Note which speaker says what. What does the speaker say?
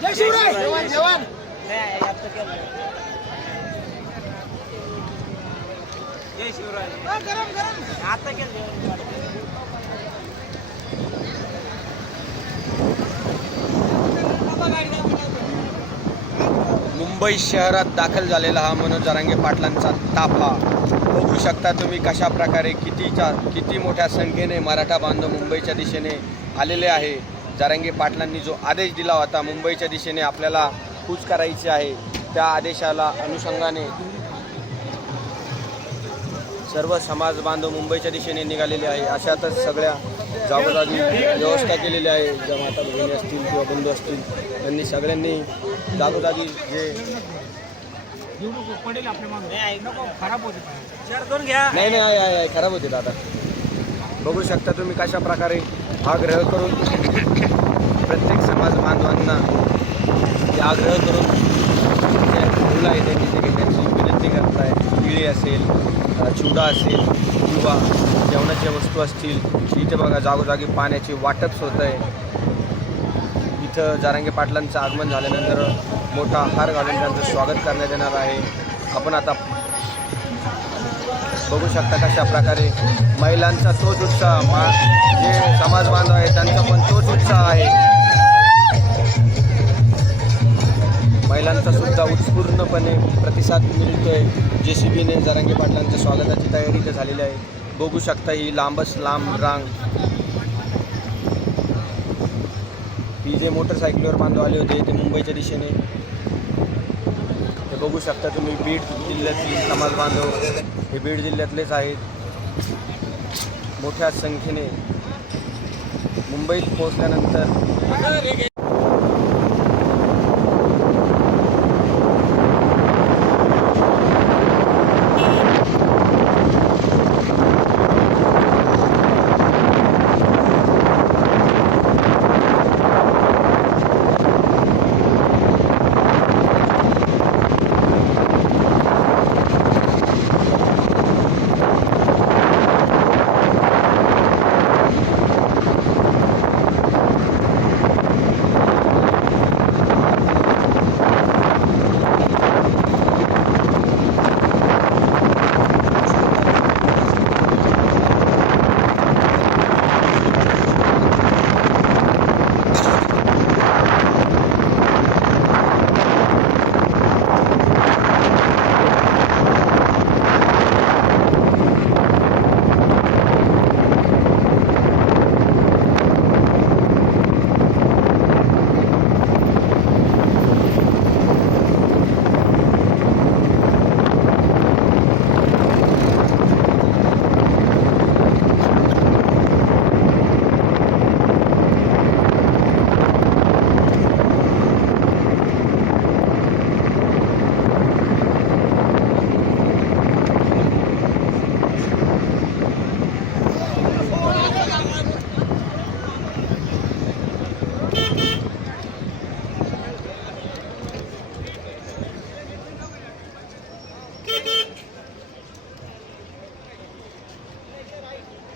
Speaker 1: शिवराय! जेवण जेवण
Speaker 2: जय शिवराय!
Speaker 1: गरम गरम.
Speaker 2: आता केलं
Speaker 3: मुंबई शहरात दाखल झालेला हा मनोज जरांगे पाटलांचा ताफा. बघू शकता तुम्ही कशा प्रकारे कितीच्या किती मोठ्या संख्येने मराठा बांधव मुंबईच्या दिशेने आलेले आहे. जरांगे पाटलांनी जो आदेश दिला होता मुंबईच्या दिशेने आपल्याला कूच करायची आहे त्या आदेशाला अनुषंगाने सर्व समाज बांधव मुंबईच्या दिशेने निघालेले आहे. अशातच सगळ्या जागोजागी व्यवस्था केलेली आहे. ज्या माता भगिनी असतील किंवा बंधू असतील त्यांनी सगळ्यांनी जागोजागी जे
Speaker 2: पडेल आपल्या मागे. नको. खराब होते. चार दोन घ्या.
Speaker 3: नाही नाही खराब होते दादा. बघू शकता तुम्ही कशा प्रकारे आग्रह करून प्रत्येक समाज बांधवांना ते आग्रह करून जे मुलं आहे त्यांनी ते त्यांची विनंती करताय. किळी असेल चिवडा असेल किंवा जेवणाच्या वस्तू असतील इथे बघा जागोजागी पाण्याची वाटप होत आहे इथं जारांगे पाटलांचं आगमन झाल्यानंतर मोठा हार घालून त्यांचं स्वागत करण्यात येणार आहे. आपण आता बघू शकता कशा प्रकारे महिलांचा तोच उत्साह मा जे समाज बांधव आहे त्यांचा पण तोच उत्साह आहे. महिलांचा सुद्धा उत्स्फूर्णपणे प्रतिसाद मिळतोय. जे सी बीने जरांगे पाटलांच्या स्वागताची तयारी इथं झालेली आहे. बघू शकता ही लांबच लांब रांग. ही जे मोटरसायकलीवर बांधव आले होते ते मुंबईच्या दिशेने बघू शकता तुम्ही बीड जिल्ह्यातील समाज बांधव हे बीड जिल्ह्यातलेच आहेत. मोठ्या संख्येने मुंबईत पोहोचल्यानंतर